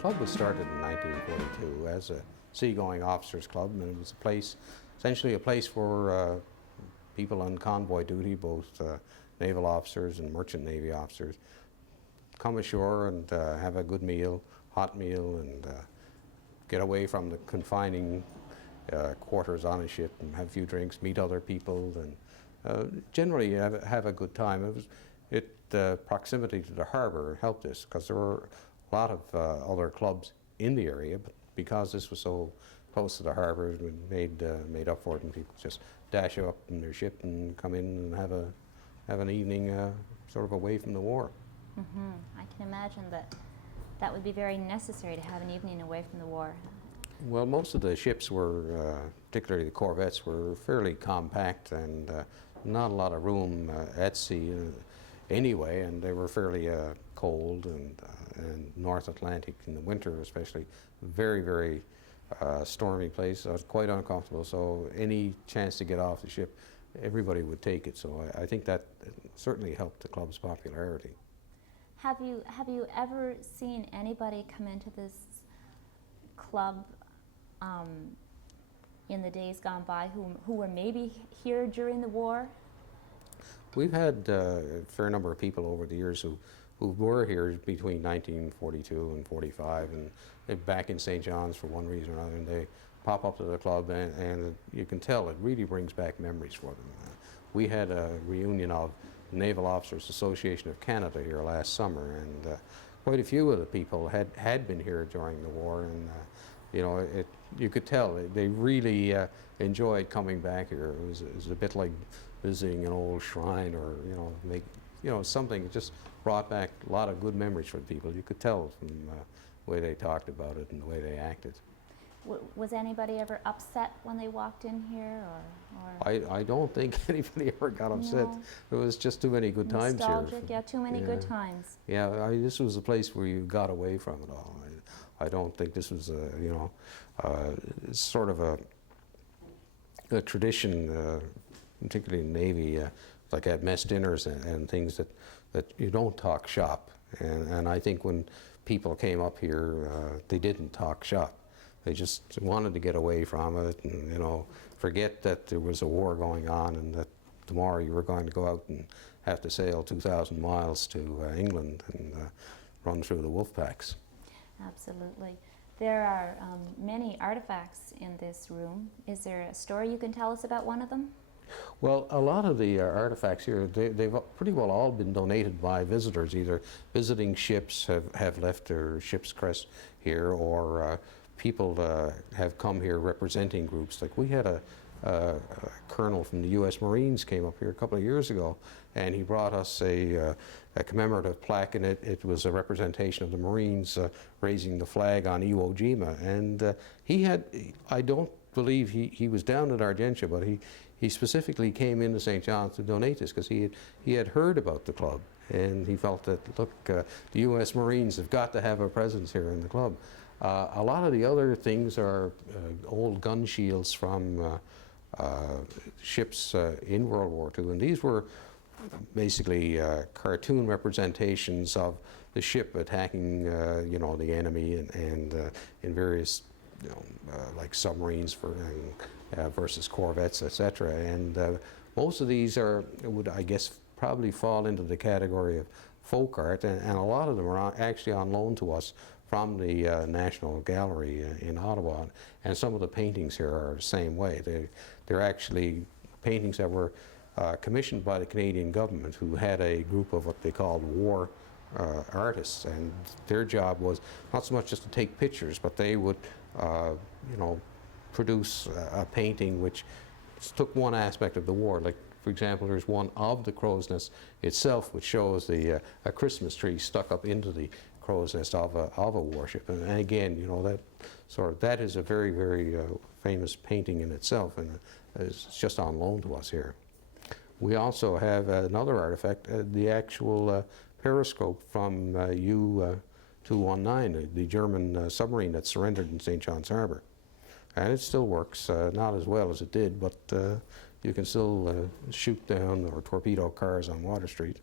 club was started in 1942 as a seagoing officers club, and it was a place, essentially a place for people on convoy duty, both naval officers and merchant navy officers, come ashore and have a good meal, hot meal, and get away from the confining quarters on a ship and have a few drinks, meet other people, and generally have a good time. The proximity to the harbour helped us, because there were a lot of other clubs in the area, but because this was so close to the harbour, it made up for it, and people just dash up in their ship and come in and have an evening sort of away from the war. Mm-hmm. I can imagine that would be very necessary to have an evening away from the war. Well, most of the ships were, particularly the corvettes, were fairly compact and not a lot of room at sea anyway, and they were fairly cold and North Atlantic in the winter especially, very, very stormy place. It was quite uncomfortable, so any chance to get off the ship, everybody would take it. So I think that certainly helped the club's popularity. Have you ever seen anybody come into this club in the days gone by who were maybe here during the war? We've had a fair number of people over the years who were here between 1942 and 45, and they're back in St. John's for one reason or another, and they pop up to the club, and you can tell it really brings back memories for them. We had a reunion of Naval Officers Association of Canada here last summer, and quite a few of the people had been here during the war, and you know, you could tell they really enjoyed coming back here. It was a bit like visiting an old shrine, or something that just brought back a lot of good memories for people. You could tell from the way they talked about it and the way they acted. Was anybody ever upset when they walked in here, or? I don't think anybody ever got upset. No. There was just too many good times here. Nostalgic, yeah, too many good times. Yeah, this was a place where you got away from it all. I don't think this was sort of a tradition, particularly in the Navy, like at mess dinners and things that you don't talk shop. And I think when people came up here, they didn't talk shop. They just wanted to get away from it and, forget that there was a war going on and that tomorrow you were going to go out and have to sail 2,000 miles to England and run through the wolf packs. Absolutely. There are many artifacts in this room. Is there a story you can tell us about one of them? Well, a lot of the artifacts here, they've pretty well all been donated by visitors. Either visiting ships have left their ship's crest here, or people have come here representing groups. Like we had a colonel from the U.S. Marines came up here a couple of years ago, and he brought us a commemorative plaque, and it was a representation of the Marines raising the flag on Iwo Jima. And I don't believe he was down at Argentia, but he specifically came into St. John's to donate this because he had heard about the club, and he felt that, look, the U.S. Marines have got to have a presence here in the club. A lot of the other things are old gun shields from ships in World War II, and these were basically cartoon representations of the ship attacking, the enemy, and in various, like submarines versus corvettes, etc. And most of these would, I guess, probably fall into the category of folk art, and a lot of them are actually on loan to us from the National Gallery in Ottawa, and some of the paintings here are the same way. They're actually paintings that were commissioned by the Canadian government, who had a group of what they called war artists, and their job was not so much just to take pictures, but they would produce a painting which took one aspect of the war. Like, for example, there's one of the crow's nest itself, which shows a Christmas tree stuck up into the crow's nest of a warship, and again, that is a very, very famous painting in itself, and it's just on loan to us here. We also have another artifact, the actual periscope from U-219, the German submarine that surrendered in St. John's Harbour, and it still works, not as well as it did, but you can still shoot down or torpedo cars on Water Street.